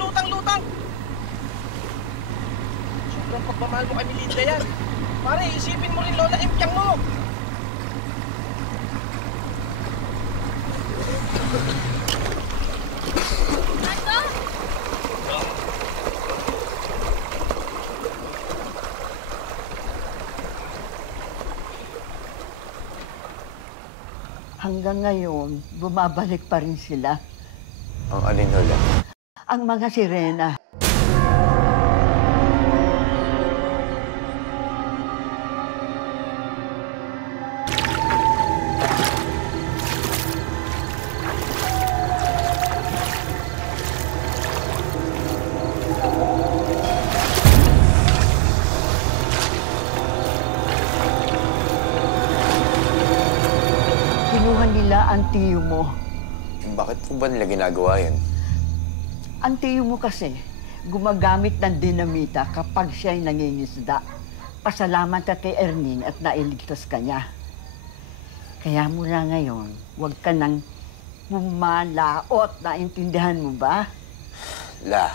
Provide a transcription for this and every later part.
lutang-lutang. Sobrang pagmamahal mo kay Melinda yan. Pare, isipin mo rin, Lola, impyang mo. Nando! Hanggang ngayon, bumabalik pa rin sila. Ang alin, Lola? Ang mga sirena. Kinuha nila ang tiyo mo. Bakit po ba nila ginagawa yun? Ang tiyo mo kasi, gumagamit ng dinamita kapag siya'y nangingisda. Pasalamat ka kay Erning at nailigtas ka niya. Kaya mula ngayon, huwag ka nang pumalaot. Naintindihan mo ba? La,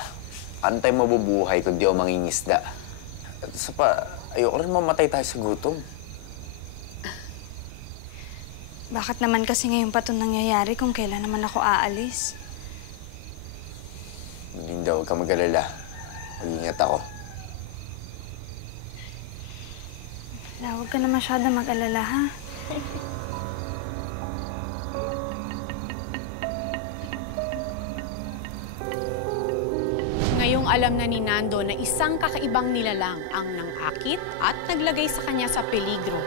antay mabubuhay kung di ako mangingisda. At isa pa, ayoko rin mamatay tayo sa gutom. Bakit naman kasi ngayon pa ito nangyayari kung kailan naman ako aalis? Melinda, huwag ka mag-alala. Mag-ingat ako. Huwag ka na masyado mag-alala, ha? Ngayong alam na ni Nando na isang kakaibang nilalang ang nangakit at naglagay sa kanya sa peligro.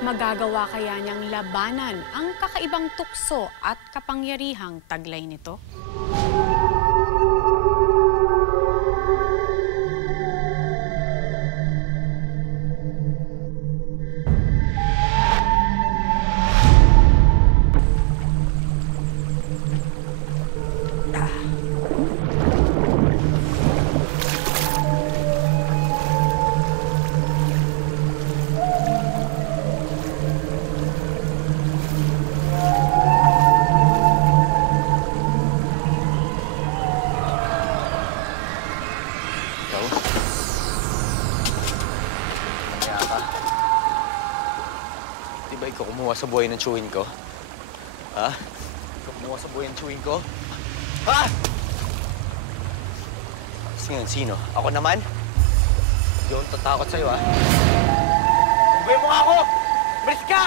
Magagawa kaya niyang labanan ang kakaibang tukso at kapangyarihang taglay nito? Di ba ikaw kumuha sa buhay ng chewin ko? Ha? Ikaw kumuha sa buhay ng chewin ko? Ha? Sino? Ako naman? Hindi ako tatakot sa'yo, ha? Buhay mo nga ako! Malis ka!